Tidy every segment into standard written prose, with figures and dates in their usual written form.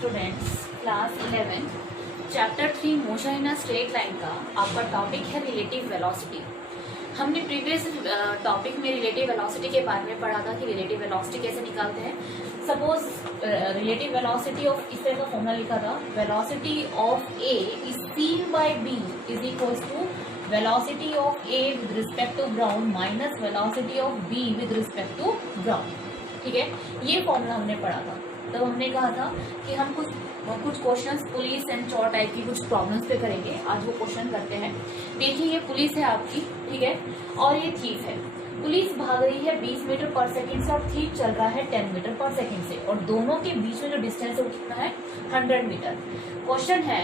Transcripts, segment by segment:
Students, class 11 chapter 3 motion in a straight line का आपका topic है रिलेटिव वेलोसिटी। हमने प्रीवियस टॉपिक में रिलेटिव वेलोसिटी के बारे में पढ़ा था कि रिलेटिव वेलोसिटी कैसे निकालते हैं। सपोज रिलेटिव वेलोसिटी ऑफ, इस तरह का फॉर्मूला लिखा था, velocity of A is seen by B is equals to velocity of A with respect to ground minus velocity of B with respect to ground. ठीक है, ये फॉर्मूला हमने पढ़ा था। तब हमने कहा था कि हम कुछ क्वेश्चंस पुलिस एंड चोर टाइप की कुछ प्रॉब्लम्स पे करेंगे। आज वो क्वेश्चन करते हैं। देखिए, ये पुलिस है आपकी, ठीक है, और ये थीफ है। पुलिस भाग रही है 20 मीटर पर सेकंड से और थीफ चल रहा है 10 मीटर पर सेकंड से, और दोनों के बीच में जो डिस्टेंस है वो कितना है, 100 मीटर। क्वेश्चन है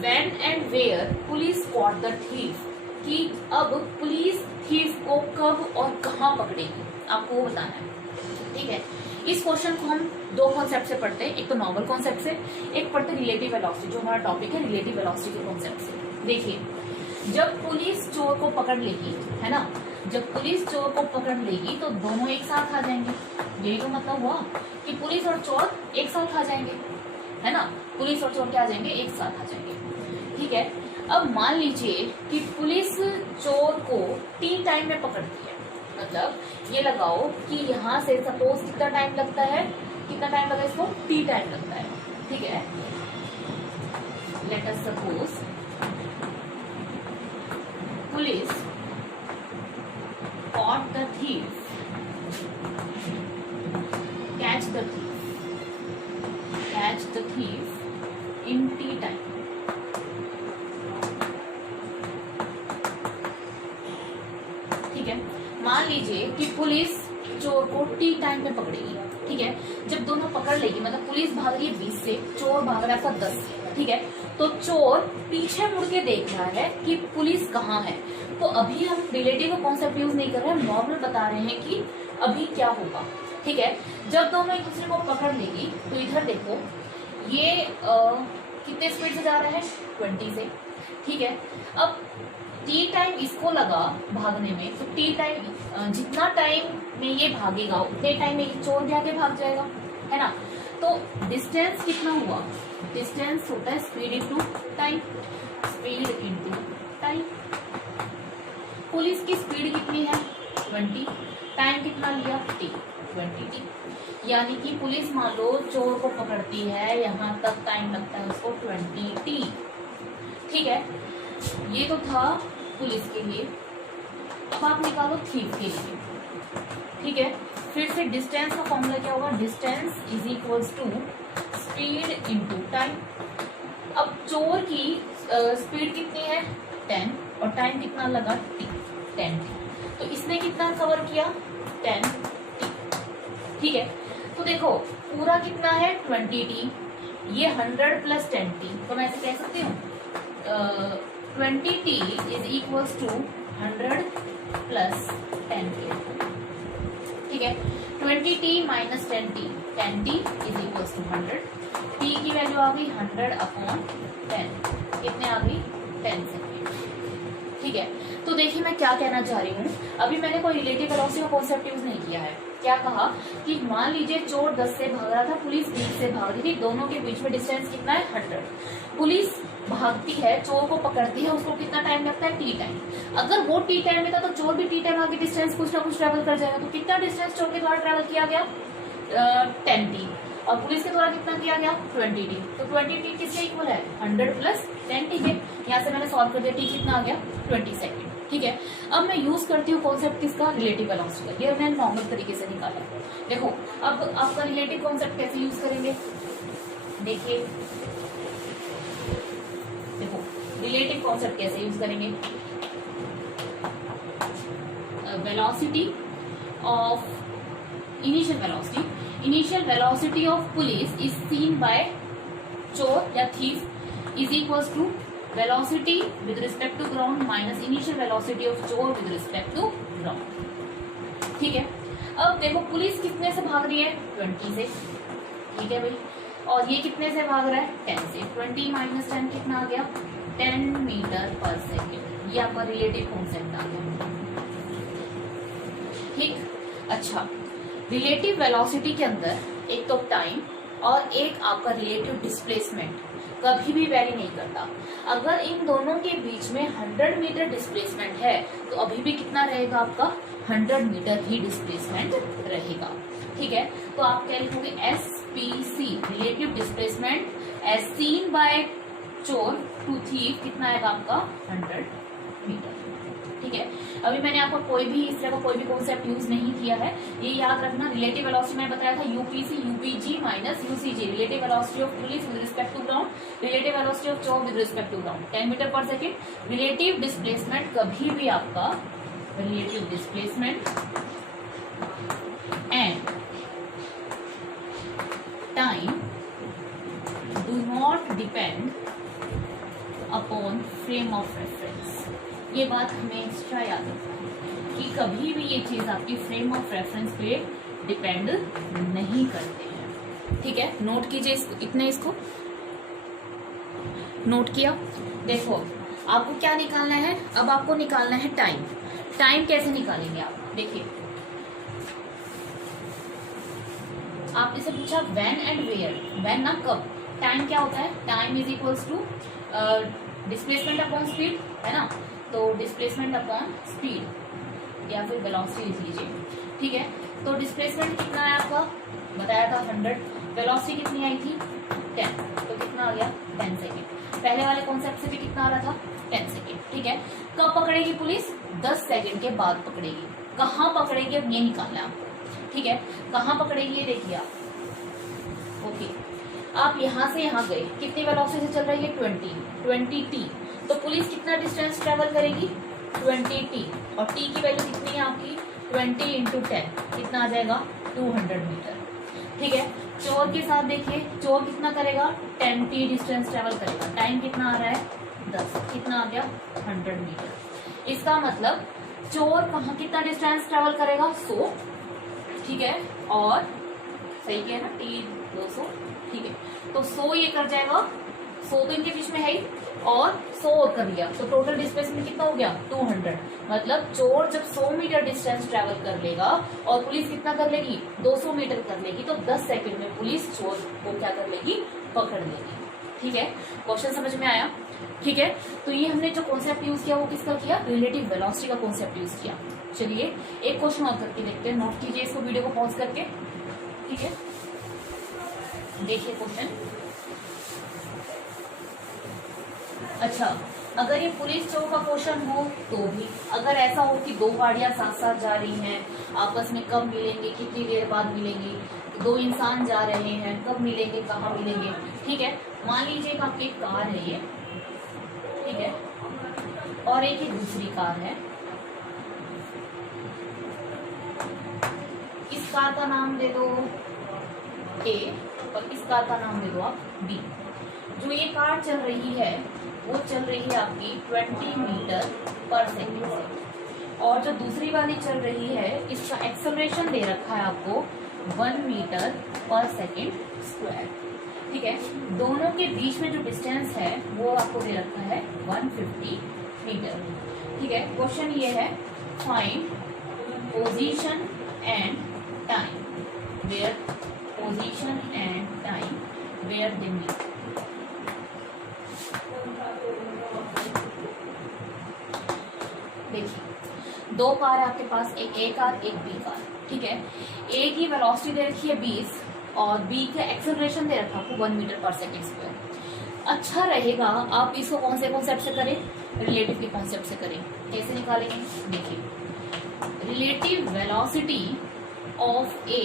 when and where police caught the thief, कि अब पुलिस थीफ को कब और कहाँ पकड़ेगी, आपको वो बताना है। ठीक है, इस क्वेश्चन को हम दो कॉन्सेप्ट से पढ़ते हैं, एक तो नॉर्मल कॉन्सेप्ट से, एक पढ़ते रिलेटिव वेलोसिटी, जो हमारा टॉपिक है रिलेटिव वेलोसिटी के कॉन्सेप्ट से। देखिए, जब पुलिस चोर को पकड़ लेगी, है ना, जब पुलिस चोर को पकड़ लेगी तो दोनों एक साथ आ जाएंगे। यही तो मतलब हुआ कि पुलिस और चोर एक साथ आ जाएंगे, है ना, पुलिस और चोर क्या आ जाएंगे, एक साथ आ जाएंगे। ठीक है, अब मान लीजिए कि पुलिस चोर को टी टाइम में पकड़ती है, मतलब ये लगाओ कि यहाँ से सपोज कितना टाइम लगता है, कितना टाइम लगा इसको, टी टाइम लगता है। ठीक है, let us suppose police caught the thief, catch the thief in tea time। ठीक है, मान लीजिए कि पुलिस चोर को टी टाइम में पकड़ेगी। ठीक है, जब दोनों पकड़ लेगी, मतलब पुलिस भाग रही है 20 से, चोर भाग रहा है आपका 10 से। ठीक है, तो चोर पीछे मुड़ के देख रहा है कि पुलिस कहाँ है। तो अभी हम रिलेटिव का कॉन्सेप्ट यूज नहीं कर रहे हैं, नॉर्मल बता रहे हैं कि अभी क्या होगा। ठीक है, जब दोनों एक दूसरे को पकड़ लेगी तो इधर देखो, ये कितने स्पीड से जा रहा है, 20 से। ठीक है, अब टी टाइम इसको लगा भागने में, तो टी टाइम जितना टाइम में ये भागेगा उतने टाइम में चोर भी आगे भाग जाएगा, है ना। तो डिस्टेंस कितना हुआ, डिस्टेंस होता है speed into time, speed into time. Police की स्पीड कितनी है, 20, टाइम कितना लिया, टी, 20 टी। यानी कि पुलिस मान लो चोर को पकड़ती है, यहाँ तक टाइम लगता है उसको 20 टी। ठीक है, ये तो था पुलिस के लिए। अब आप निकालो थीफ के लिए। ठीक है, फिर से डिस्टेंस का फॉर्मूला क्या होगा, distance is equals to speed into time. अब चोर की स्पीड कितनी है, 10, और टाइम कितना लगा, टी, 10 टी। तो इसने कितना कवर किया, 10 टी। ठीक है, तो देखो पूरा कितना है, 20 टी, ये 100 प्लस 10 टी। तो मैं ऐसे कह सकती हूँ 20 T is equals to 100 plus 10 T. ठीक है, 20 T minus 10 T, 10 T is equals to 100। T की वैल्यू आ गई 100 अपॉन 10, कितने आ गई, 10 सेकेंड। ठीक है, तो देखिए मैं क्या कहना चाह रही हूँ, अभी मैंने कोई रिलेटिव वेलोसिटी का कॉन्सेप्ट यूज नहीं किया है। क्या कहा कि मान लीजिए चोर 10 से भाग रहा था, पुलिस 20 से भाग रही थी, दोनों के बीच में डिस्टेंस कितना है, 100। पुलिस भागती है, चोर को पकड़ती है, उसको कितना टाइम लगता है, टी टाइम। अगर वो टी टाइम में था तो चोर भी टी टाइम आगे डिस्टेंस कुछ ना कुछ ट्रेवल कर जाएगा। तो कितना डिस्टेंस चोर के द्वारा ट्रेवल किया गया, 10 टी, और पुलिस के द्वारा कितना किया गया, 20 टी। तो 20 टी किसके इक्वल है, 100 प्लस 10 टी है। यहाँ से मैंने सॉल्व कर दिया, टी कितना आ गया, 20 सेकेंड। ठीक है, अब मैं यूज करती हूँ कॉन्सेप्ट किसका, रिलेटिव वेलोसिटी का। ये मैंने नॉर्मल तरीके से निकाला। देखो अब आपका रिलेटिव कॉन्सेप्ट कैसे यूज करेंगे, देखिए देखो रिलेटिव कॉन्सेप्ट कैसे यूज करेंगे। Velocity of initial velocity of police is seen by चोर या thief is equals to velocity with respect to ground minus initial velocity of चोर विद रिस्पेक्ट टू ग्राउंड। ठीक है, अब देखो पुलिस कितने से भाग रही है, 20 से। ठीक है भाई, और ये कितने से भाग रहा है, 10 से। 20 माइनस 10 कितना आ गया, 10 मीटर पर सेकेंड। ये आपका रिलेटिव कॉन्सेप्ट आ गया। ठीक, अच्छा, रिलेटिव वेलोसिटी के अंदर एक तो टाइम और एक आपका रिलेटिव डिस्प्लेसमेंट कभी भी वैरी नहीं करता। अगर इन दोनों के बीच में 100 मीटर डिस्प्लेसमेंट है तो अभी भी कितना रहेगा आपका 100 मीटर ही डिस्प्लेसमेंट रहेगा। ठीक है, तो आप क्या लिखोगे SPC relative displacement as seen by चोर टू थीफ कितना आएगा आपका 100 मीटर। ठीक है, अभी मैंने आपको कोई भी इस तरह का कोई भी कॉन्सेप्ट यूज नहीं किया है, ये याद रखना। रिलेटिव वेलोसिटी मैंने बताया था UPC UPG minus UCG relative velocity of police with respect to ground, relative velocity of चोर with respect to ground 10 metre per second. Relative displacement कभी भी आपका relative displacement and time do not depend upon frame of reference. ये बात हमेशा याद रखना कि कभी भी ये चीज आपकी फ्रेम ऑफ रेफरेंस पे डिपेंड नहीं करते हैं। ठीक है, नोट कीजिए इसको, इतने इसको नोट किया। देखो आपको क्या निकालना है, अब आपको निकालना है टाइम। टाइम कैसे निकालेंगे आप, देखिए आप इसे पूछा व्हेन एंड वेयर। व्हेन ना कब, टाइम क्या होता है, time is equals to displacement upon speed, है ना। तो डिस्प्लेसमेंट अपॉन स्पीड या फिर वेलोसिटी लिख लीजिए। ठीक है, तो डिस्प्लेसमेंट कितना है आपका, बताया था 100, वेलोसिटी कितनी आई थी 10, तो कितना आ गया 10 सेकेंड। पहले वाले कॉन्सेप्ट से भी कितना आ रहा था 10 सेकेंड। ठीक है, कब पकड़ेगी पुलिस, 10 सेकेंड के बाद पकड़ेगी। कहाँ पकड़ेगी अब ये निकालना है आपको। ठीक है, कहाँ पकड़ेगी ये देखिए आप। ओके, आप यहाँ से यहाँ गए, कितनी वेलोसिटी से चल रही है 20 t, तो पुलिस कितना डिस्टेंस ट्रेवल करेगी 20 t, और t की वैल्यू कितनी है आपकी 20 इंटू 10 कितना आ जाएगा 200 मीटर। ठीक है, चोर के साथ देखिए, चोर कितना करेगा 10 t डिस्टेंस ट्रेवल करेगा, टाइम कितना आ रहा है 10, कितना आ गया 100 मीटर। इसका मतलब चोर कहाँ कितना डिस्टेंस ट्रेवल करेगा 100। ठीक है, और सही किया ना t 200। ठीक है, तो 100 ये कर जाएगा, 100 तो इनके बीच में है ही, और 100 और कर लिया, तो टोटल डिस्प्लेसमेंट कितना हो गया 200। मतलब चोर जब 100 मीटर डिस्टेंस ट्रेवल कर लेगा और पुलिस कितना कर लेगी 200 मीटर कर लेगी, तो 10 सेकंड में पुलिस चोर को क्या कर लेगी, पकड़ लेगी। ठीक है, क्वेश्चन समझ में आया। ठीक है, तो ये हमने जो कॉन्सेप्ट यूज किया वो किसका किया, रिलेटिव वेलोसिटी का कॉन्सेप्ट यूज किया। चलिए एक क्वेश्चन और करके देखते हैं, नोट कीजिए इसको वीडियो को पॉज करके। ठीक है, देखिए क्वेश्चन। अच्छा, अगर ये पुलिस चोर का क्वेश्चन हो तो भी, अगर ऐसा हो कि दो गाड़ियां साथ साथ जा रही हैं, आपस में कब मिलेंगे, कितनी देर बाद मिलेंगी, दो इंसान जा रहे हैं, कब मिलेंगे, कहाँ मिलेंगे। ठीक है, मान लीजिए एक आपकी कार है ये, ठीक है, और एक ही दूसरी कार है। इस कार का नाम दे दो A और इस कार का नाम दे दो आप B। जो ये कार चल रही है वो चल रही है आपकी 20 मीटर पर सेकेंड से, और जो दूसरी वाली चल रही है इसका एक्सेलरेशन दे रखा है आपको 1 मीटर पर सेकेंड स्क्वायर। ठीक है, दोनों के बीच में जो डिस्टेंस है वो आपको दे रखा है 150 मीटर। ठीक है, क्वेश्चन ये है find position and time where position and time where they meet. देखिए दो कार है आपके पास, एक A कार एक B कार। ठीक है, A की वेलोसिटी दे रखी है 20 और B का एक्सेलरेशन दे रखा आपको 1 मीटर पर सेकेंड स्क्वायर। अच्छा रहेगा आप इसको कौन से कॉन्सेप्ट से करें, रिलेटिव के कॉन्सेप्ट से करें। कैसे निकालेंगे, देखिए relative velocity of A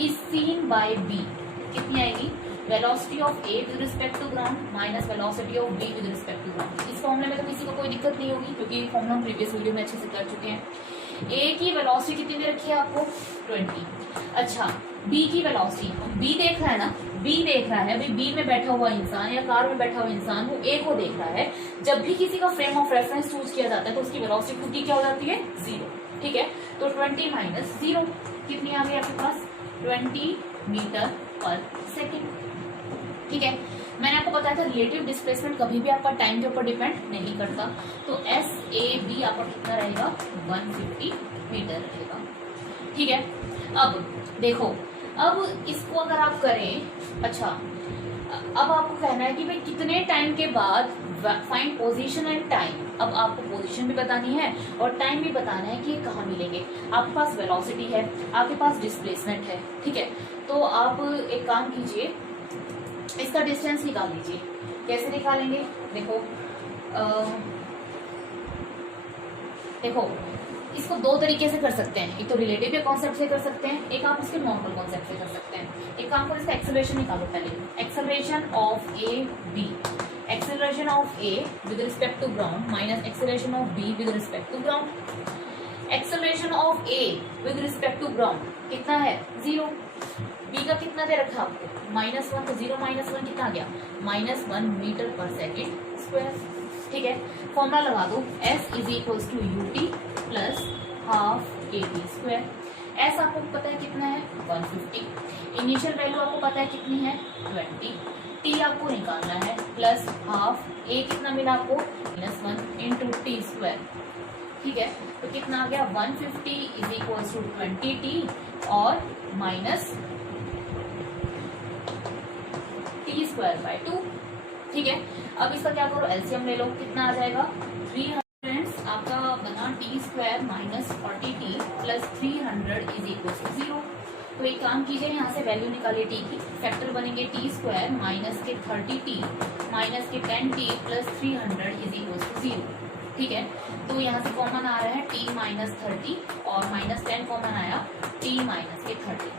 is seen by B कितनी आएगी, velocity of A with respect to ground minus velocity of B with respect to ground. इस फॉर्मूले में तो किसी को कोई दिक्कत नहीं होगी क्योंकि फॉर्मूला हम प्रीवियस वीडियो में अच्छे से कर चुके हैं। A की वेलोसिटी कितनी दे रखी है आपको 20। अच्छा, B की वेलोसिटी, B देख रहा है ना, B देख रहा है, अभी B में बैठा हुआ इंसान या कार में बैठा हुआ इंसान वो A को देख रहा है। जब भी किसी का फ्रेम ऑफ रेफरेंस चूज किया जाता है तो उसकी वेलोसिटी खुद ही क्या हो जाती है 0। ठीक है, तो 20 माइनस 0 कितनी आ गई आपके पास 20 मीटर पर सेकेंड। ठीक है, मैंने आपको बताया था रिलेटिव डिस्प्लेसमेंट कभी भी आपका टाइम के ऊपर डिपेंड नहीं करता, तो SAB आपका कितना रहेगा 150 मीटर रहेगा। ठीक है, अब देखो अब इसको अगर आप करें, अच्छा अब आपको कहना है कि भाई कितने टाइम के बाद फाइंड पोजीशन एंड टाइम। अब आपको पोजीशन भी बतानी है और टाइम भी बताना है कि ये कहाँ मिलेंगे। आपके पास वेलोसिटी है, आपके पास डिस्प्लेसमेंट है, ठीक है। तो आप एक काम कीजिए, इसका डिस्टेंस निकाल लीजिए। कैसे निकालेंगे, देखो देखो इसको दो तरीके से कर सकते हैं। एक तो रिलेटिव के कॉन्सेप्ट से कर सकते हैं, एक आप इसके नॉर्मल कॉन्सेप्ट से कर सकते हैं। एक काम करो, इसका एक्सेलरेशन निकालो पहले। Acceleration of A B, acceleration of A with respect to ground minus acceleration of B with respect to ground. Acceleration of A with respect to ground कितना है, 0। बी का कितना दे रखा आपको, -1, तो 0 - 1 कितना आ गया, -1 मीटर पर सेकेंड स्क्वायर, ठीक है। फॉर्मूला लगा दो, S = UT plus half AT square. S आपको पता है कितना है, 150। इनिशियल वैल्यू आपको पता है कितनी है, 20। T आपको निकालना है प्लस हाफ, A कितना मिला आपको, -1 इंटू T स्क्वायर, ठीक है। तो कितना आ गया, 150 = 20T और माइनस T स्क्वायर बाय 2, ठीक है। अब इसका क्या करो, एलसीएम ले लो, कितना आ जाएगा 300। फ्रेंड्स आपका बना T square minus 40T plus 300 = 0। तो एक काम कीजिए, यहाँ से वैल्यू निकालिए T की, फैक्टर बनेंगे T स्क्वायर माइनस के 30T माइनस के 10T प्लस 300 = 0, ठीक है। तो यहाँ से कॉमन आ रहा है T - 30 और -10 कॉमन आया T - के 30,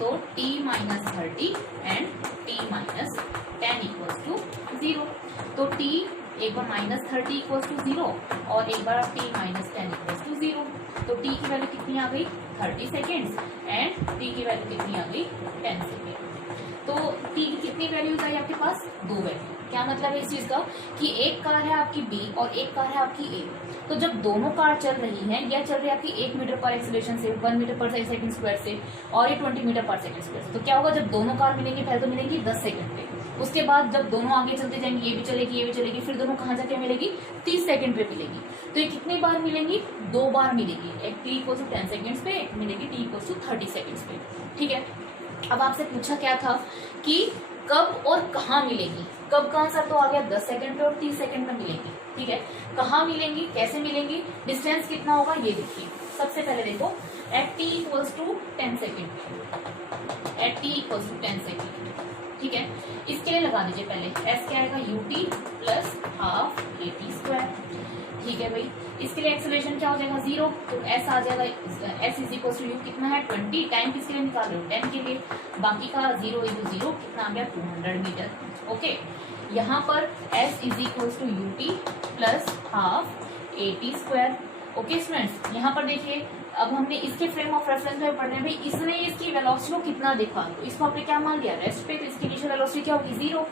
तो T - 30 एंड T - 10 = 0। तो T एक बार -30 = 0 और एक बार T - 10 = 0। तो T की वैल्यू कितनी आ गई, 30 सेकेंड्स एंड T की वैल्यू कितनी आ गई, 10 सेकेंड। तो T की कितनी वैल्यूज आई आपके पास, 2 वैल्यू। क्या मतलब है इस चीज का कि एक कार है आपकी B और एक कार है आपकी A। तो जब दोनों कार चल रही हैं, यह चल रही है आपकी 1 मीटर पर एक्सीलरेशन से, 1 मीटर पर सेकंड स्क्वायर से, और ये 20 मीटर पर सेकंड स्क्वायर से। तो क्या होगा, जब दोनों कार मिलेंगी, पहले तो मिलेंगी 10 सेकंड पे, उसके बाद जब दोनों आगे चलते जाएंगे, ये भी चलेगी ये भी चलेगी, फिर दोनों कहाँ जाके मिलेगी, 30 सेकंड पे मिलेगी। तो ये कितनी बार मिलेंगी, 2 बार मिलेगी। एक T = 10 सेकंड्स पे, एक मिलेगी T = 30 सेकंड्स पे, ठीक है। अब आपसे पूछा क्या था कि कब और कहाँ मिलेंगी। कब का आंसर तो आ गया 10 सेकंड पे और 30 सेकंड में मिलेंगी, ठीक है। कहाँ मिलेंगी, कैसे मिलेंगी, डिस्टेंस कितना होगा, ये देखिए। सबसे पहले देखो at T = 10 second, at T = 10 second, ठीक है। इसके लिए लगा दीजिए पहले, S क्या आएगा, UT plus half AT square, ठीक है भाई। इसके लिए एक्सेलरेशन क्या हो जाएगा, 0, तो S आ जाएगा, S = U कितना है, 20। टाइम किसके लिए निकाल रहे हो, 10 के लिए। बाकी का 0 × 0 कितना आ गया, 200 मीटर, ओके। यहाँ पर S = UT plus half AT square, okay students. यहाँ पर देखिए, अब हमने इसके फ्रेम ऑफ रेफरेंस में पढ़ रहे हैं भाई, इसने इसकी वेलोसिटी को कितना देखा, तो इसको आपने क्या मान लिया, रेस्ट पे। तो इसकी इनिशियल वेलोसिटी क्या होगी, 0।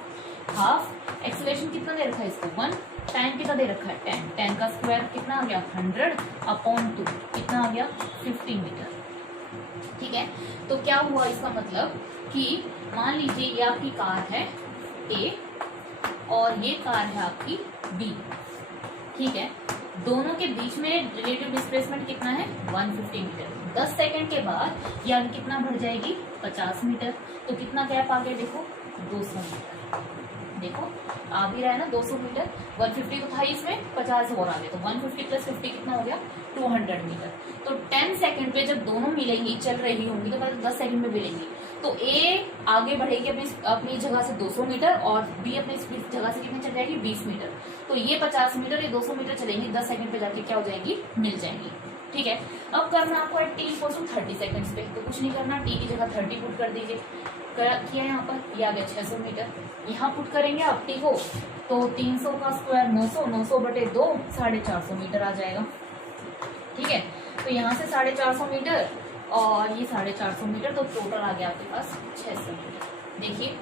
हाफ एक्सेलरेशन कितना दे रखा है इसको, 1। टाइम कितना दे रखा है, 10। 10 का स्क्वायर कितना आ गया, 100/2 कितना आ गया, 50 मीटर, ठीक है। तो क्या हुआ, इसका मतलब कि मान लीजिए ये आपकी कार है A और ये कार है आपकी B, ठीक है। दोनों के बीच में रिलेटिव डिस्प्लेसमेंट कितना है, 150 मीटर। 10 सेकंड के बाद ये आगे कितना बढ़ जाएगी, 50 मीटर। तो कितना गैप आ गया, देखो 200 मीटर, देखो आ भी रहा है ना 200 मीटर। 150 तो था इसमें, 50 और आ गया, तो 150 + 50 कितना हो गया, 200 मीटर। तो 10 सेकंड पे जब दोनों मिलेंगी, चल रही होंगी, तो पहले 10 सेकंड में मिलेंगी। तो A आगे बढ़ेगी अपनी जगह से 200 मीटर और B अपनी जगह से कितने चल जाएगी, 20 मीटर। तो ये 50 मीटर, ये 200 मीटर चलेंगी, 10 सेकंड पे जाके क्या हो जाएंगी, मिल जाएंगी, ठीक है। अब करना आपको है T = 30 सेकंड्स पे, तो कुछ नहीं करना, T की जगह 30 पुट कर दीजिए। किया यहाँ पर, ये आ गया 600 मीटर। यहाँ पुट करेंगे आप T को, तो 300 का स्क्वायर 900, 900/2 450 मीटर आ जाएगा, ठीक है। तो यहाँ से 450 मीटर और ये 450 मीटर, तो टोटल आ गया आपके पास 600 मीटर। देखिए,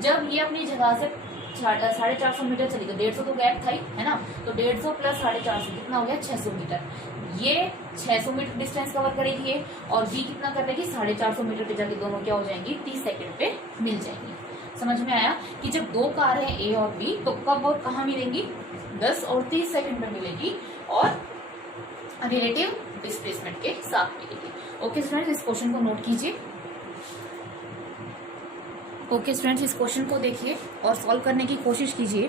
जब ये अपनी जगह से 450 मीटर चली, तो 150 तो गैप था ही, है ना। तो 150 प्लस 450 कितना हो गया, 600 मीटर। ये 600 मीटर डिस्टेंस कवर करेगी ये, और B कितना कर लेगी, 450 मीटर पे जाके दोनों क्या हो जाएंगी, 30 सेकंड पे मिल जाएंगी। समझ में आया कि जब 2 कार है A और B, तो कब और कहाँ मिलेंगी, 10 और 30 सेकंड में मिलेगी और रिलेटिव डिस्प्लेसमेंट के साथ मिलेगी। ओके स्टूडेंट्स, इस क्वेश्चन को नोट कीजिए। ओके स्टूडेंट्स, इस क्वेश्चन को देखिए और सॉल्व करने की कोशिश कीजिए।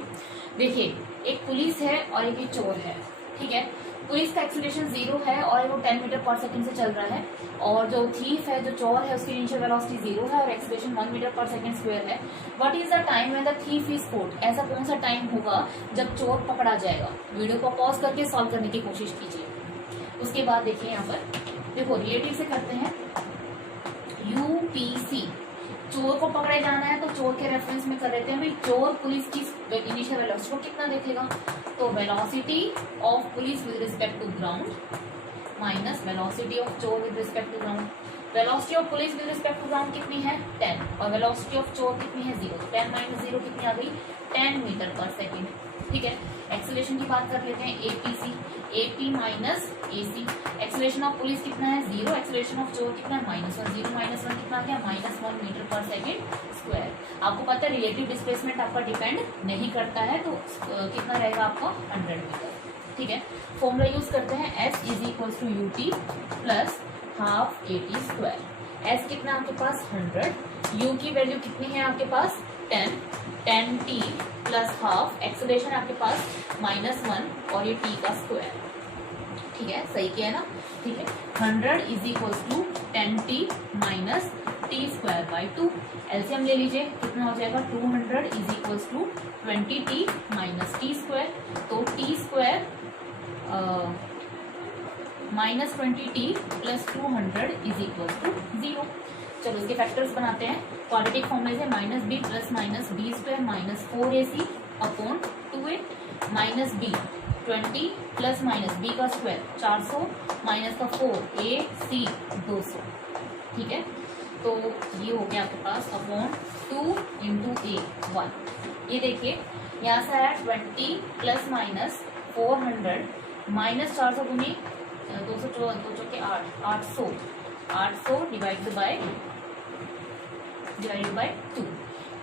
देखिए, एक पुलिस है और एक चोर है, ठीक है। पुलिस का एक्सीलरेशन 0 है और वो 10 मीटर पर सेकंड से चल रहा है, और जो थीफ है, जो चोर है, उसकी इनिशियल वेलोसिटी 0 है और एक्सीलरेशन 1 मीटर पर सेकंड स्क्वायर है। What is the time when the thief is caught? ऐसा कौन सा टाइम होगा जब चोर पकड़ा जाएगा? वीडियो को पॉज करके सॉल्व करने की कोशिश कीजिए। उसके बाद देखिए यहाँ पर, देखो रिलेटिव से करते हैं। यूपीसी, चोर को पकड़े जाना है तो चोर के रेफरेंस में कर लेते हैं भाई। चोर पुलिस की इनिशियल वेलोसिटी को कितना देखेगा? तो velocity of police with respect to ground minus velocity of चोर with respect to ground. Velocity of police with respect to ground कितनी है? 10, और वेलोसिटी ऑफ चोर कितनी है? 0। 10 माइनस 0 कितनी आ गई? 10 मीटर पर सेकेंड, ठीक है। एक्सीलरेशन की बात कर लेते हैं, APC, AP minus AC. Acceleration of police कितना है? 0। एक्सीलरेशन ऑफ चोर कितना है? -1। 0 माइनस 1 कितना आ गया? -1 मीटर पर सेकेंड स्क्वायर। आपको पता है रिलेटिव डिस्प्लेसमेंट आपका डिपेंड नहीं करता है, तो कितना रहेगा आपका? 100 मीटर, ठीक है। फॉर्मूला यूज करते हैं, S is equal to u t plus half AT square. S कितना आपके पास? 100। U की वैल्यू कितनी है आपके पास? 10। 10t प्लस हाफ, एक्सीलरेशन आपके पास -1 और ये t का स्क्वायर, ठीक है। सही किया है ना? ठीक है। 100 is equal to 10t minus t square by 2। LCM ले लीजिए, कितना हो जाएगा? 200 is equal to 20t minus t square. तो t square minus 20t plus 200 is equal to 0। चलो इसके फैक्टर्स बनाते हैं। क्वाड्रेटिक फॉर्मूले से -b plus minus b square minus 4ac upon 2a minus b 20 plus minus b का square 400 minus का 4ac 200, ठीक है। तो ये हो गया आपके पास अपॉन 2 इंटू a 1। ये देखिए यहाँ से आया 20 प्लस माइनस 400 माइनस 400 गुनी 200 के 800 डिवाइडेड बाय 2।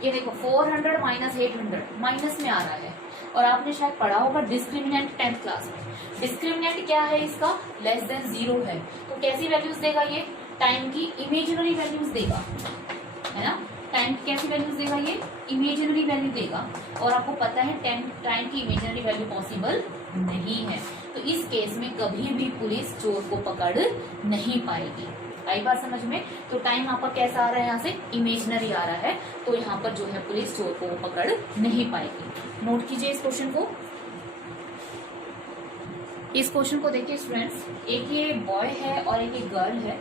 ये देखो 400 माइनस 800 माइनस में आ रहा है, और आपने शायद पढ़ा होगा डिस्क्रिमिनेंट 10th क्लास में। डिस्क्रिमिनेंट क्या है इसका? लेस देन 0 है। तो कैसी वैल्यूज देगा ये? टाइम की इमेजिनरी वैल्यूज देगा, है ना। टाइम की कैसी वैल्यूज देगा? ये इमेजिनरी वैल्यू देगा, और आपको पता है टाइम की इमेजिनरी वैल्यू पॉसिबल नहीं है। तो इस केस में कभी भी पुलिस चोर को पकड़ नहीं पाएगी। आई बात समझ में? तो टाइम आपका कैसा आ रहा है? यहाँ से इमेजिनरी आ रहा है, तो यहाँ पर जो है पुलिस चोर को पकड़ नहीं पाएगी। नोट कीजिए इस क्वेश्चन को। इस क्वेश्चन को देखिए स्टूडेंट्स, एक ये बॉय है और एक गर्ल है।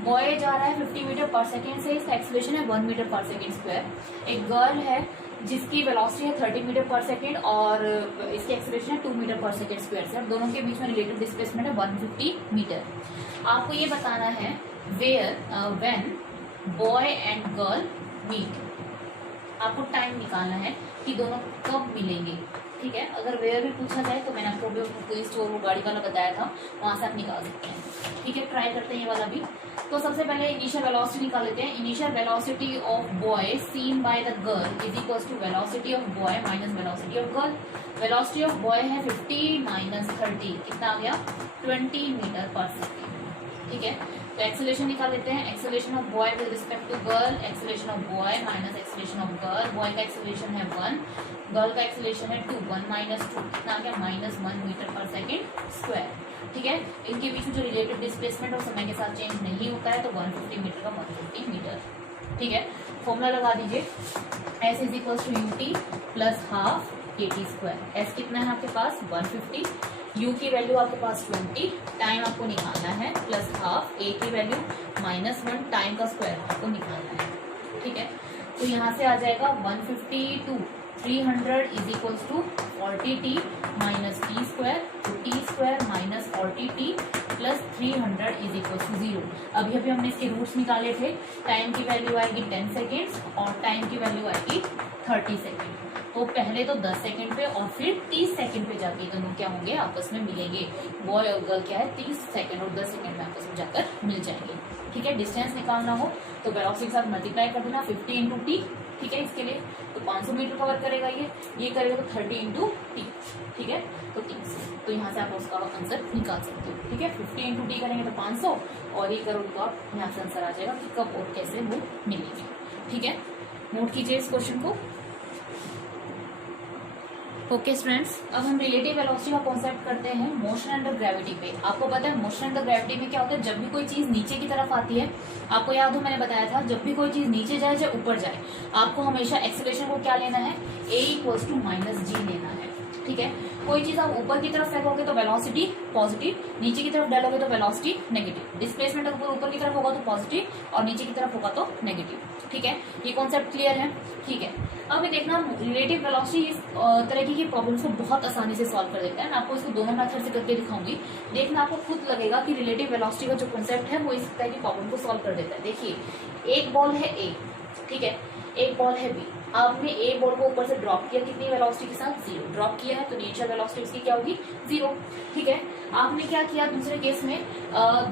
बॉय जा रहा है 50 मीटर पर सेकेंड से, इसका एक्सीलरेशन है 1 मीटर पर सेकेंड स्क्वायर। एक गर्ल है जिसकी वेलोसिटी है 30 मीटर पर सेकेंड और इसकी एक्सीलरेशन है 2 मीटर पर सेकेंड स्क्वायर से। अब दोनों के बीच में रिलेटिव डिस्प्लेसमेंट है 150 मीटर। आपको ये बताना है when boy and girl meet, आपको टाइम निकालना है कि दोनों कब मिलेंगे, ठीक है। अगर वेयर भी पूछा जाए तो मैंने आपको पुलिस चोर वो गाड़ी वाला बताया था, वहां से आप निकाल सकते हैं, ठीक है। ट्राई करते हैं ये वाला भी। तो सबसे पहले इनिशियल वेलोसिटी निकाल लेते हैं। Initial velocity of boy seen by the girl is equal to velocity of boy minus velocity of girl. Velocity of boy है 50 माइनस 30, कितना आ गया? 20 मीटर पर सेकेंड, ठीक है। तो एक्सीलरेशन निकाल लेते हैं। Acceleration of boy with respect to girl, acceleration of boy minus acceleration of girl. Boy का एक्सीलरेशन है 1, गर्ल का एक्सीलरेशन है 2, 1 माइनस 2 कितना आ गया? -1 मीटर पर सेकेंड स्क्वायर, ठीक है। इनके बीच में जो रिलेटिव डिस्प्लेसमेंट और समय के साथ चेंज नहीं होता है, तो 150 मीटर का 150 मीटर, ठीक है। फॉर्मूला लगा दीजिए, S is equal to u t plus half AT square. S कितना है आपके पास? 150। U की वैल्यू आपके पास 20, टाइम आपको निकालना है, प्लस हाफ A की वैल्यू -1 टाइम का स्क्वायर आपको निकालना है, ठीक है। तो यहाँ से आ जाएगा 150 to 300 is equal to 40t minus t square, तो t square minus 40t plus 300 is equal to 0। अभी अभी हमने इसके रूट्स निकाले थे। टाइम की वैल्यू आएगी 10 सेकेंड्स और टाइम की वैल्यू आएगी 30 सेकेंड। तो पहले तो 10 सेकंड पे और फिर 30 सेकंड पे जाके दोनों क्या होंगे? आपस में मिलेंगे। बॉय और गर्ल क्या है? 30 सेकंड और 10 सेकंड में आपस में जाकर मिल जाएंगे, ठीक है। डिस्टेंस निकालना हो तो वेलोसिटी के साथ मल्टीप्लाई कर देना 50 इंटू टी, ठीक है। इसके लिए तो 500 मीटर कवर करेगा ये करेगा तो 30 इंटू टी, ठीक है। तो 30, तो यहाँ से आप उसका आंसर निकाल सकते हो, ठीक है। 50 इंटू टी करेंगे तो 500 और ये करोगे तो आप यहाँ से आंसर आ जाएगा कि कब और कैसे वो मिलेंगे, ठीक है। नोट कीजिए इस क्वेश्चन को। ओके स्टूडेंट्स, अब हम रिलेटिव वेलोसिटी का कॉन्सेप्ट करते हैं मोशन अंडर ग्रेविटी पे। आपको पता है मोशन अंडर ग्रेविटी में क्या होता है, जब भी कोई चीज नीचे की तरफ आती है, आपको याद हो मैंने बताया था, जब भी कोई चीज नीचे जाए चाहे ऊपर जाए, आपको हमेशा एक्सेलरेशन को क्या लेना है, a = -g लेना है। ठीक है, कोई चीज आप ऊपर की तरफ फेंकोगे तो वेलोसिटी पॉजिटिव, नीचे की तरफ डालोगे तो वेलोसिटी नेगेटिव। डिस्प्लेसमेंट अगर ऊपर की तरफ होगा तो पॉजिटिव और नीचे की तरफ होगा तो नेगेटिव। ठीक है, ये कॉन्सेप्ट क्लियर है। ठीक है, अब ये देखना रिलेटिव वेलोसिटी इस तरह की प्रॉब्लम्स को बहुत आसानी से सॉल्व कर देता है। मैं आपको इसको दोनों मेथड से करके दिखाऊंगी। देखना आपको खुद लगेगा कि रिलेटिव वेलोसिटी का जो कॉन्सेप्ट है वो इस तरह की प्रॉब्लम को सॉल्व कर देता है। देखिए, एक बॉल है ए, ठीक है, एक बॉल है बी। आपने ए बॉल को ऊपर से ड्रॉप किया, कितनी वेलोसिटी के साथ, 0 ड्रॉप किया है, तो इनिशियल वेलोसिटी उसकी क्या होगी, 0। ठीक है, आपने क्या किया दूसरे केस में,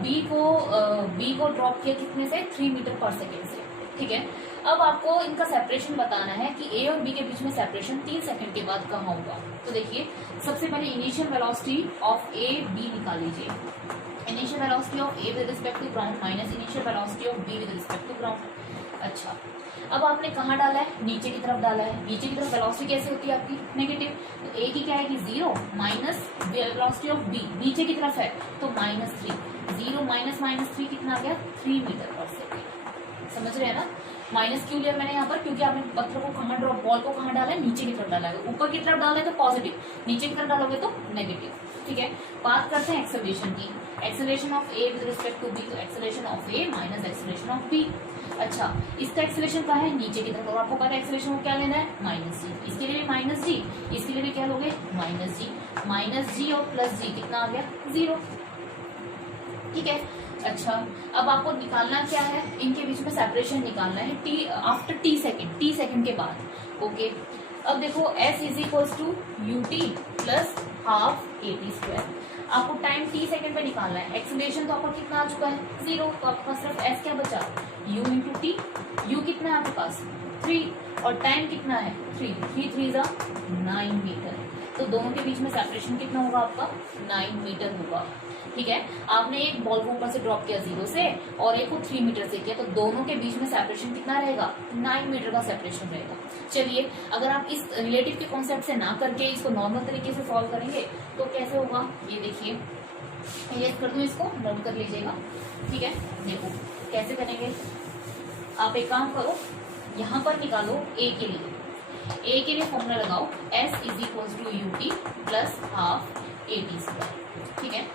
बी को ड्रॉप किया कितने से, 3 मीटर पर सेकेंड से। ठीक है, अब आपको इनका सेपरेशन बताना है कि ए और बी के बीच में सेपरेशन 3 सेकंड के बाद कहाँ होगा। तो देखिए, सबसे पहले initial velocity of A B निकाल लीजिए। Initial velocity of A with respect to ground minus initial velocity of B with respect to ground. अच्छा, अब आपने कहाँ डाला है, नीचे की तरफ डाला है। नीचे की तरफ वेलोसिटी कैसे होती है आपकी, नेगेटिव, तो ए की क्या है कि 0 माइनस वेलोसिटी ऑफ बी नीचे की तरफ है तो -3, 0 माइनस -3 कितना आ गया, 3 मीटर पर सेकेंड। समझ रहे हैं ना, माइनस क्यों लिया मैंने यहाँ पर, क्योंकि आपने पत्थर को कहाँ ड्रॉप, बॉल को कहाँ डाला है, नीचे की तरफ डाला है। ऊपर की तरफ डाला है तो पॉजिटिव, नीचे की तरफ डालोगे तो नेगेटिव। ठीक है, बात करते हैं एक्सेलरेशन की। Acceleration of A with respect to B, तो acceleration of A minus acceleration of B. अच्छा, इसका एक्सेलरेशन क्या है, नीचे की तरफ, और आपको पता है एक्सेलरेशन को क्या लेना है, -g। इसके लिए भी -g, इसके लिए भी क्या लोगे, -g और +g कितना आ गया, 0। ठीक है, अच्छा, अब आपको निकालना क्या है, इनके बीच में सेपरेशन निकालना है t आफ्टर t सेकेंड के बाद। ओके, अब देखो s = ut plus half at²। आपको टाइम t सेकेंड पे निकालना है। एक्सेलरेशन तो आपका कितना आ चुका है, 0, तो आपके पास सिर्फ s क्या बचा, u × t। u कितना है आपके पास, 3, और टाइम कितना है, 3 3 9 मीटर। तो दोनों के बीच में सेपरेशन कितना होगा आपका, 9 मीटर होगा। ठीक है, आपने एक बॉल को ऊपर से ड्रॉप किया 0 से और एक को 3 मीटर से किया, तो दोनों के बीच में सेपरेशन कितना रहेगा, 9 मीटर का सेपरेशन रहेगा। चलिए, अगर आप इस रिलेटिव के कॉन्सेप्ट से ना करके इसको नॉर्मल तरीके से सॉल्व करेंगे तो कैसे होगा, ये देखिए, ये कर दूं, इसको नोट कर लीजिएगा। ठीक है, देखो कैसे करेंगे। आप एक काम करो, यहाँ पर निकालो ए के लिए फॉर्मूला लगाओ, s = ut plus half at²। ठीक है,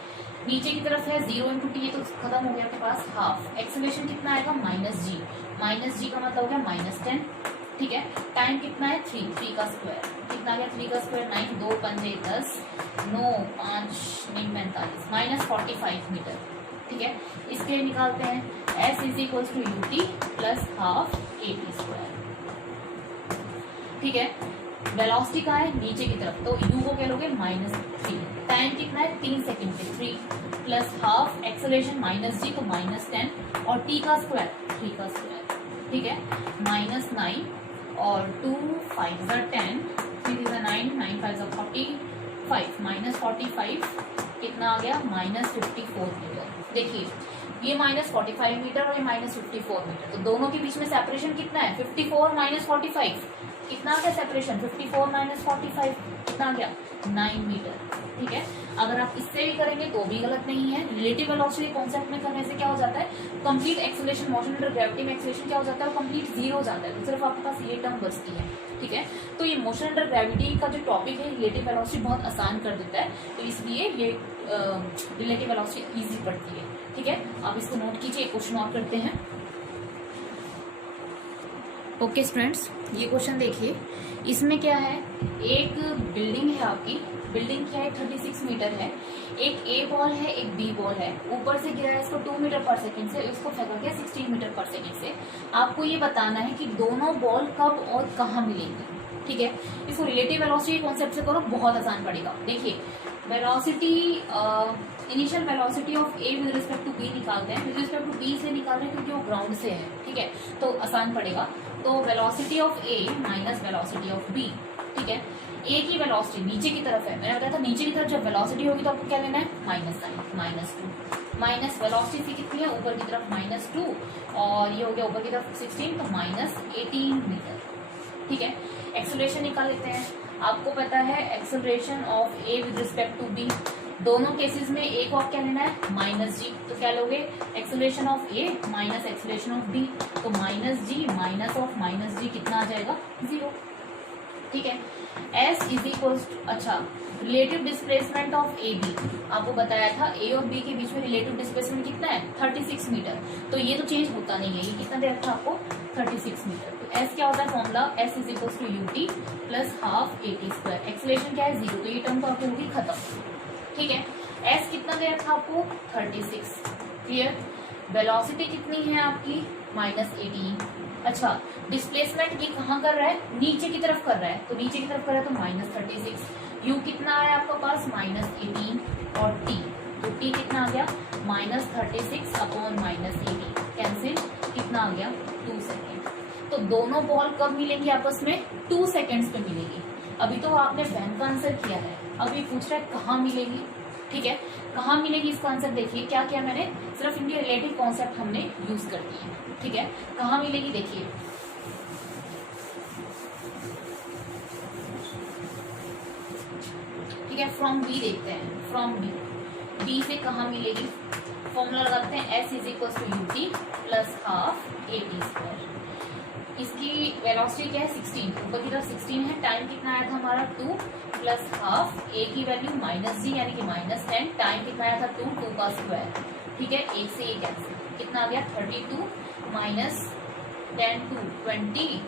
नीचे की तरफ है 0 × t, ये तो खत्म हो गया आपके पास, हाफ। एक्सेलरेशन कितना आएगा, -g का मतलब हो गया -10। ठीक है, टाइम कितना है, 3 का स्क्वायर कितना आ गया, 3 का स्क्वायर 9, 2 पंजे 10, 9 5 9 45, -45 मीटर। ठीक है, इसके लिए निकालते हैं s = ut plus half at²। ठीक है, वेलोसिटी का है नीचे की तरफ, तो u को क्या लोगे, -3। टाइम कितना है, 3 सेकेंड पे, 3 प्लस हाफ एक्सेलरेशन -g तो -10 और t का स्क्वायर 3 का स्क्वायर। ठीक है, -9 और 2 5 10, 3 9 9 5 45, -45 कितना आ गया, -54 मीटर। देखिए, ये -45 मीटर और ये -54 मीटर, तो दोनों के बीच में सेपरेशन कितना है, 54 - 45 कितना आ गया सेपरेशन, 54 - 45 कितना आ गया, 9 मीटर। ठीक है, अगर आप इससे भी करेंगे तो भी गलत नहीं है। रिलेटिव वेलोसिटी कॉन्सेप्ट में करने से क्या हो जाता है, complete acceleration, motion under gravity में एक्सेलरेशन क्या हो जाता है, वो कंप्लीट 0 हो जाता है, तो सिर्फ आपके पास ये टर्म बचती है। ठीक है, तो ये मोशन अंडर ग्रेविटी का जो टॉपिक है, रिलेटिव वेलोसिटी बहुत आसान कर देता है, तो इसलिए ये रिलेटिव वेलोसिटी ईजी पड़ती है। ठीक है, आप इसको नोट कीजिए। क्वेश्चन और करते हैं। ओके स्टूडेंट्स, ये क्वेश्चन देखिए, इसमें क्या है, एक बिल्डिंग है, आपकी बिल्डिंग क्या है, 36 मीटर है। एक ए बॉल है, एक बी बॉल है, ऊपर से गिरा है इसको 2 मीटर पर सेकेंड से, इसको फेंका गया 16 मीटर पर सेकेंड से। आपको ये बताना है कि दोनों बॉल कब और कहाँ मिलेंगी। ठीक है, इसको रिलेटिव वेलोसिटी कॉन्सेप्ट से करो, बहुत आसान पड़ेगा। देखिए, velocity initial velocity of A with respect to B निकालते हैं, विद रिस्पेक्ट टू बी से निकाल रहे हैं क्योंकि वो ग्राउंड से है। ठीक है, तो आसान पड़ेगा। तो velocity of A minus velocity of B. ठीक है, ए की वेलोसिटी नीचे की तरफ है, मैंने बताया था नीचे की तरफ जब वेलोसिटी होगी तो आपको क्या लेना है, -2। माइनस वेलोसिटी सी कितनी है ऊपर की तरफ -2 और ये हो गया ऊपर की तरफ 16 तो -18 मीटर। ठीक है, एक्सेलरेशन निकाल लेते हैं। आपको पता है acceleration of A with respect to B, दोनों केसेस में ए को आप क्या लेना है -g, तो क्या लोगे acceleration of A minus acceleration of B, तो -g माइनस ऑफ -g कितना आ जाएगा 0। ठीक है, s इज इक्वल अच्छा relative displacement of A B, आपको बताया था ए और बी के बीच में रिलेटिव डिस्प्लेसमेंट कितना है 36 मीटर, तो ये तो चेंज होता नहीं है, ये कितना दे रखा आपको 36 मीटर। तो s क्या होता है formula s is equal to ut plus half at square, acceleration क्या है 0, तो ये टर्म तो आपको होगी खत्म। ठीक है, s कितना दे रखा आपको 36, क्लियर। वेलोसिटी कितनी है आपकी -18। अच्छा, डिस्प्लेसमेंट ये कहाँ कर रहा है नीचे की तरफ कर रहा है, तो नीचे की तरफ कर रहा है तो -36। u कितना है आपका पास -18 और t, तो t कितना आ गया -36 अपॉन -18, कैंसिल, कितना आ गया 2 सेकेंड। तो दोनों बॉल कब मिलेंगी आपस में 2 सेकेंड्स पे मिलेगी। अभी तो आपने बहन का आंसर किया है, अभी पूछ रहा है कहाँ मिलेगी। ठीक है, कहाँ मिलेगी इसका आंसर देखिए, क्या किया मैंने, सिर्फ इनके रिलेटिव कॉन्सेप्ट हमने यूज कर दिए। ठीक है, कहाँ मिलेगी देखिए, ठीक है, फ्रॉम बी देखते हैं, फ्रॉम बी से कहाँ मिलेगी, फॉर्मूला लगाते हैं s is equal to ut plus half at square. इसकी वेलोसिटी क्या है 16, ऊपर की तरफ 16 है, टाइम कितना आया था हमारा 2 प्लस हाफ, a की वैल्यू -g यानी कि -10, टाइम कितना आया था 2 का स्क्वायर। ठीक है, एक से एक कैंसिल, कितना आ गया 32 माइनस 10 to 20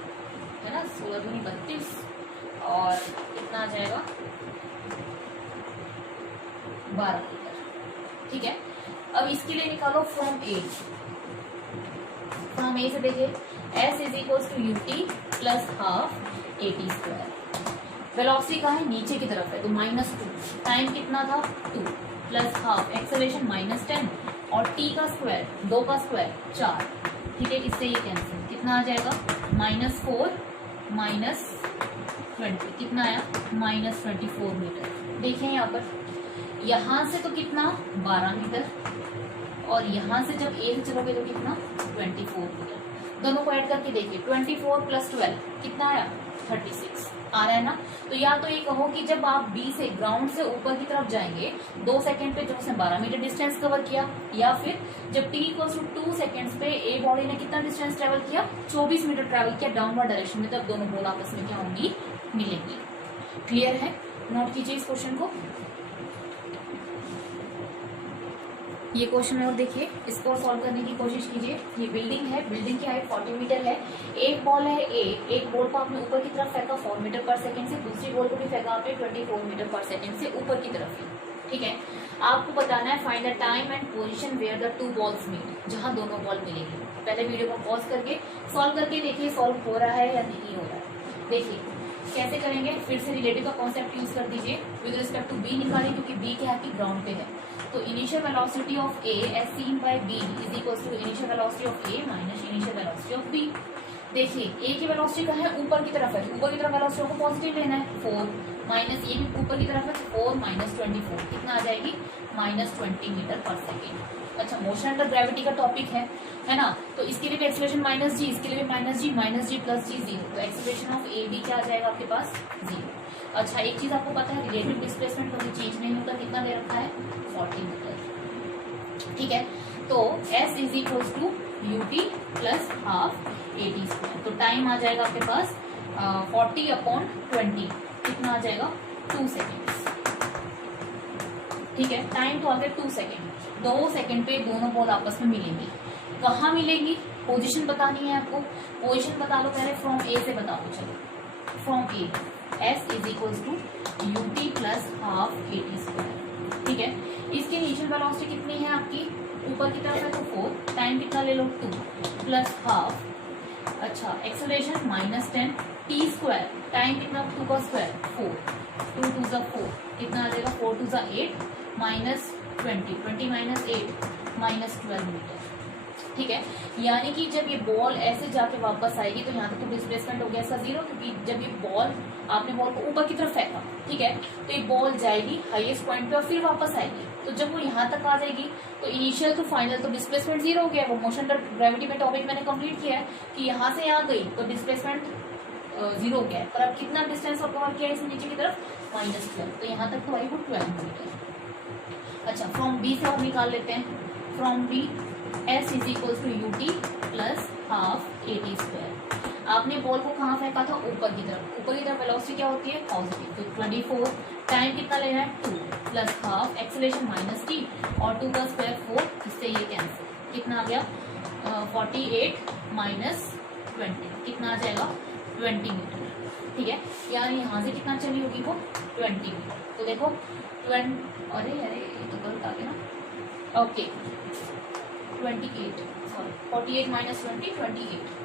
है ना, 16 दूनी 32 और कितना आ जाएगा 12 मीटर। ठीक है, अब इसके लिए निकालो फ्रॉम ए, फ्रॉम ए से देखिए s is equal to ut plus half at square. Velocity कहाँ है नीचे की तरफ है तो -2, टाइम कितना था 2 प्लस हाफ, एक्सेलरेशन -10 और t का स्क्वायर 2 का स्क्वायर 4। ठीक है, इससे ये कैंसिल, कितना आ जाएगा -4 -20, कितना आया -24 मीटर। देखिए यहाँ पर, यहाँ से तो कितना 12 मीटर और यहाँ से जब ए से चलोगे तो कितना 24 मीटर। दोनों को ऐड करके देखिए 24 प्लस 12 कितना आया 36 आ रहा है ना। तो या तो ये कहो कि जब आप बी से ग्राउंड से ऊपर की तरफ जाएंगे 2 सेकंड पे जो उसने 12 मीटर डिस्टेंस कवर किया, या फिर जब t इक्वल टू 2 सेकंड्स पे ए बॉडी ने कितना डिस्टेंस ट्रेवल किया 24 मीटर ट्रेवल किया डाउनवर्ड डायरेक्शन में, तब दोनों बॉल आपस में क्या होंगी मिलेंगी। क्लियर है, नोट कीजिए इस क्वेश्चन को। ये क्वेश्चन और देखिए, इसको सॉल्व करने की कोशिश कीजिए। ये बिल्डिंग है, बिल्डिंग की हाइट 40 मीटर है, एक बॉल है ए, एक बॉल को आपने ऊपर की तरफ फेंका 4 मीटर पर सेकंड से, दूसरी बॉल को भी फेंका आपने 24 मीटर पर सेकंड से ऊपर की तरफ ही। ठीक है, आपको बताना है find the time and position where the 2 balls meet, जहां दोनों बॉल मिलेंगी। पहले वीडियो को पॉज करके सॉल्व करके देखिए सॉल्व हो रहा है या नहीं हो रहा है। देखिए कैसे करेंगे, फिर से रिलेटिव का कॉन्सेप्ट यूज कर दीजिए। विद रिस्पेक्ट टू बी निकालें क्योंकि बी क्या है कि ग्राउंड पे है, तो initial velocity of A as seen by B is equal to initial velocity of A minus initial velocity of B. देखिए ए की वेलोसिटी का है ऊपर की तरफ है, ऊपर की तरफ वेलोसिटी को पॉजिटिव लेना है 4 माइनस ये भी ऊपर की तरफ है 4 माइनस 24 कितना आ जाएगी -20 मीटर पर सेकेंड। अच्छा, मोशन अंडर ग्रेविटी का टॉपिक है ना, तो इसके लिए भी एक्सेलरेशन -g, इसके लिए भी -g प्लस g 0, तो एक्सेलरेशन ऑफ ए बी क्या आ जाएगा आपके पास 0। अच्छा, एक चीज आपको पता है रिलेटिव डिस्प्लेसमेंट कभी चेंज नहीं होता, कितना दे रखा है 40 मीटर। ठीक है, तो s is equal to ut plus half at square, तो टाइम आ जाएगा आपके पास 40 अपॉन 20 कितना आ जाएगा 2 सेकेंड। ठीक है, टाइम तो आ गया 2 सेकेंड। 2 सेकेंड पे दोनों बॉल आपस में मिलेंगी, कहाँ मिलेंगी पोजीशन बतानी है आपको, पोजीशन बता लो पहले, फ्रॉम ए से बता दो। चलो from A s is equal to ut plus half at square. ठीक है, इसकी इनिशियल वेलोसिटी कितनी है आपकी, ऊपर की तरफ है तो 4, टाइम कितना ले लो 2 प्लस हाफ। अच्छा, एक्सेलरेशन -10 t स्क्वायर, टाइम कितना 2 का स्क्वायर 4, 2 2 ज़ा 4 कितना आ जाएगा 4 2 ज़ा 8 -20 20 -8 -12 मीटर। ठीक है। यानी कि जब ये बॉल ऐसे जाके वापस आएगी तो यहाँ तक तो डिस्प्लेसमेंट हो गया इसका 0, क्योंकि जब ये बॉल आपने बॉल को ऊपर की तरफ फेंका, ठीक है, तो ये बॉल जाएगी हाईएस्ट पॉइंट पे और फिर वापस आएगी। तो जब वो यहाँ तक आ जाएगी तो इनिशियल तो फाइनल तो डिस्प्लेसमेंट 0 हो गया। वो मोशन ग्रेविटी में टॉपिक मैंने कंप्लीट किया है कि यहाँ से यहाँ गई तो डिस्प्लेसमेंट 0 हो गया है, पर अब कितना डिस्टेंस और कवर किया है इस नीचे की तरफ, -12, तो यहाँ तक तो आई वो 12 मीटर। अच्छा, फ्रॉम बी से हम निकाल लेते हैं, from B S is equal to UT plus half AT²। आपने बॉल को कहाँ फेंका था, ऊपर की तरफ, ऊपर की तरफ वेलोसिटी क्या होती है, पॉजिटिव, तो 24, टाइम कितना लेना है 2 प्लस हाफ एक्सेलरेशन -t और 2 का स्क्वायर 4, इससे ये कैंसिल, कितना आ गया 48 माइनस 20, कितना आ जाएगा 20 मीटर, ठीक है। यानी यहाँ से कितना चली होगी वो 20 मीटर। तो देखो 20, अरे ये तो गलत आ गया ना, ओके 28, सॉरी 48 माइनस 20, 28,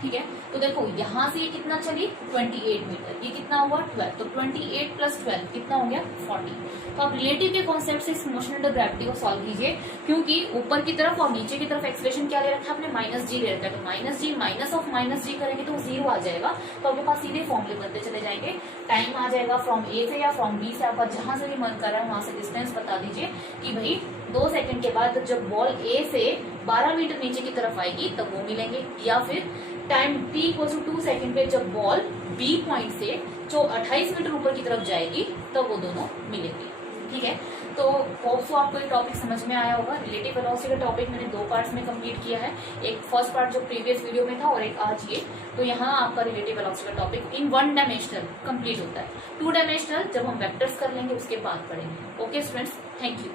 ठीक है। तो देखो यहाँ से ये कितना चली 28 मीटर, ये कितना हुआ 12, तो 28 प्लस 12 कितना हो गया 40। तो आप रिलेटिव के कॉन्सेप्ट से इस मोशन अंडर ग्रेविटी को सॉल्व कीजिए, क्योंकि ऊपर की तरफ और नीचे की तरफ एक्सेलरेशन क्या ले रखा है आपने, -g ले रखा है, तो -g माइनस ऑफ -g करेंगे तो 0 आ जाएगा। तो आपके पास सीधे फॉर्मूले बनते चले जाएंगे, टाइम आ जाएगा फ्रॉम ए से या फ्रॉम बी से, आपका जहां से भी मन कर रहा है वहां से डिस्टेंस बता दीजिए कि भाई 2 सेकंड के बाद जब बॉल ए से 12 मीटर नीचे की तरफ आएगी तब वो मिलेंगे, या फिर time t equal to 2 second पे जब बॉल बी पॉइंट से जो 28 मीटर ऊपर की तरफ जाएगी तब वो दोनों मिलेंगे, ठीक है। तो होप्स आपको ये टॉपिक समझ में आया होगा। रिलेटिव वेलोसिटी का टॉपिक मैंने 2 पार्ट्स में कंप्लीट किया है, एक फर्स्ट पार्ट जो प्रीवियस वीडियो में था और एक आज ये। तो यहाँ आपका रिलेटिव वेलोसिटी का टॉपिक इन 1 डायमेंशनल कंप्लीट होता है। 2 डायमेंशनल जब हम वेक्टर्स कर लेंगे उसके बाद पढ़ेंगे। Okay students, thank you.